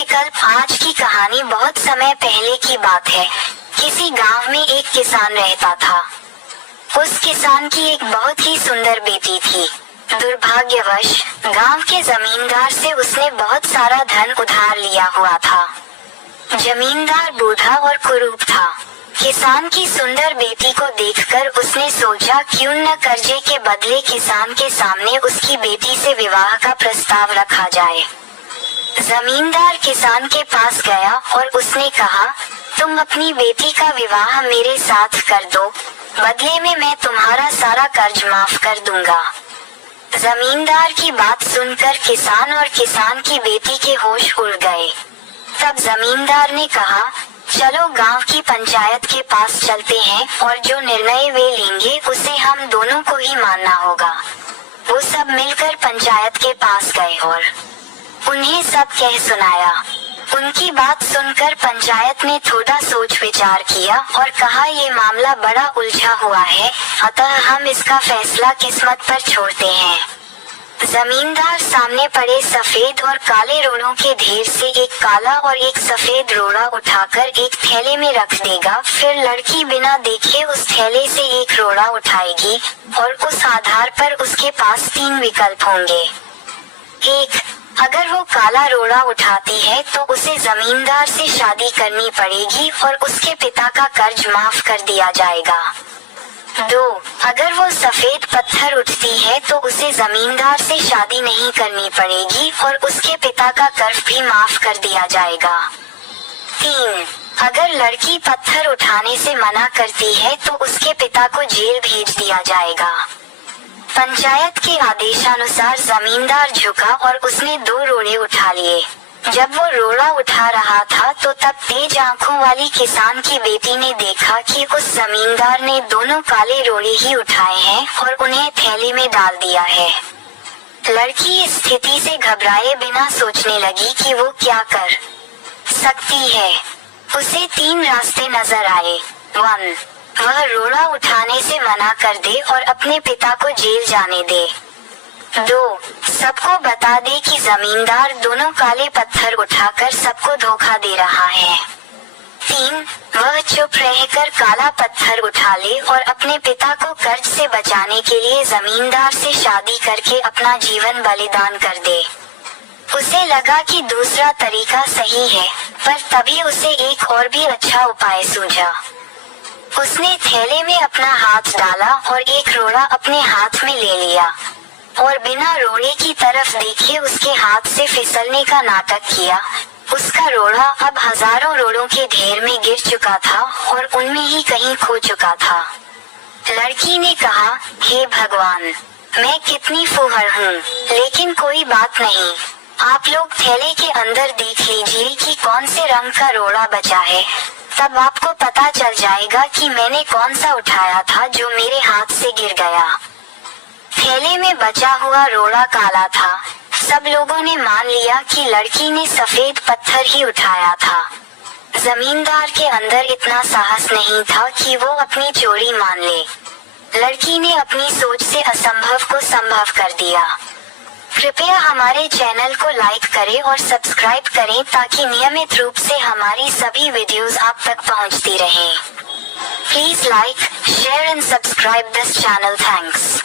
विकल्प। आज की कहानी बहुत समय पहले की बात है। किसी गांव में एक किसान रहता था। उस किसान की एक बहुत ही सुंदर बेटी थी। दुर्भाग्यवश गांव के जमींदार से उसने बहुत सारा धन उधार लिया हुआ था। जमींदार बूढ़ा और कुरूप था। किसान की सुंदर बेटी को देखकर उसने सोचा क्यों न कर्जे के बदले किसान के सामने उसकी बेटी से विवाह का प्रस्ताव रखा जाए। जमींदार किसान के पास गया और उसने कहा, तुम अपनी बेटी का विवाह मेरे साथ कर दो, बदले में मैं तुम्हारा सारा कर्ज माफ कर दूंगा। जमींदार की बात सुनकर किसान और किसान की बेटी के होश उड़ गए। तब जमींदार ने कहा, चलो गांव की पंचायत के पास चलते हैं और जो निर्णय वे लेंगे उसे हम दोनों को ही मानना होगा। वो सब मिलकर पंचायत के पास गए और उन्हें सब कह सुनाया। उनकी बात सुनकर पंचायत ने थोड़ा सोच विचार किया और कहा, ये मामला बड़ा उलझा हुआ है, अतः हम इसका फैसला किस्मत पर छोड़ते हैं। जमींदार सामने पड़े सफेद और काले रोड़ों के ढेर से एक काला और एक सफेद रोड़ा उठाकर एक थैले में रख देगा। फिर लड़की बिना देखे उस थैले से एक रोड़ा उठाएगी और उस आधार पर उसके पास 3 विकल्प होंगे। 1. अगर वो काला रोड़ा उठाती है तो उसे जमींदार से शादी करनी पड़ेगी और उसके पिता का कर्ज माफ कर दिया जाएगा। 2. अगर वो सफेद पत्थर उठती है तो उसे जमींदार से शादी नहीं करनी पड़ेगी और उसके पिता का कर्ज भी माफ कर दिया जाएगा। 3. अगर लड़की पत्थर उठाने से मना करती है तो उसके पिता को जेल भेज दिया जाएगा। पंचायत के आदेशानुसार जमींदार झुका और उसने 2 रोड़े उठा लिए। जब वो रोड़ा उठा रहा था तो तब तेज आंखों वाली किसान की बेटी ने देखा कि उस जमींदार ने दोनों काले रोड़े ही उठाए हैं और उन्हें थैली में डाल दिया है। लड़की इस स्थिति से घबराए बिना सोचने लगी कि वो क्या कर सकती है। उसे 3 रास्ते नजर आए। 1. वह रोड़ा उठाने से मना कर दे और अपने पिता को जेल जाने दे। 2. सबको बता दे कि जमींदार दोनों काले पत्थर उठाकर सबको धोखा दे रहा है। 3. वह चुप रहकर काला पत्थर उठा ले और अपने पिता को कर्ज से बचाने के लिए जमींदार से शादी करके अपना जीवन बलिदान कर दे। उसे लगा कि दूसरा तरीका सही है, पर तभी उसे एक और भी अच्छा उपाय सूझा। उसने थैले में अपना हाथ डाला और एक रोड़ा अपने हाथ में ले लिया और बिना रोड़े की तरफ देखे उसके हाथ से फिसलने का नाटक किया। उसका रोड़ा अब हजारों रोड़ों के ढेर में गिर चुका था और उनमें ही कहीं खो चुका था। लड़की ने कहा, हे भगवान, मैं कितनी फूहड़ हूँ, लेकिन कोई बात नहीं। आप लोग थैले के अंदर देख लीजिए कि कौन से रंग का रोड़ा बचा है, तब आपको पता चल जाएगा कि मैंने कौन सा उठाया था जो मेरे हाथ से गिर गया। थैले में बचा हुआ रोड़ा काला था। सब लोगों ने मान लिया कि लड़की ने सफेद पत्थर ही उठाया था। जमींदार के अंदर इतना साहस नहीं था कि वो अपनी चोरी मान ले। लड़की ने अपनी सोच से असंभव को संभव कर दिया। कृपया हमारे चैनल को लाइक करें और सब्सक्राइब करें ताकि नियमित रूप से हमारी सभी वीडियोस आप तक पहुंचती रहें। Please like, share and subscribe this channel. Thanks.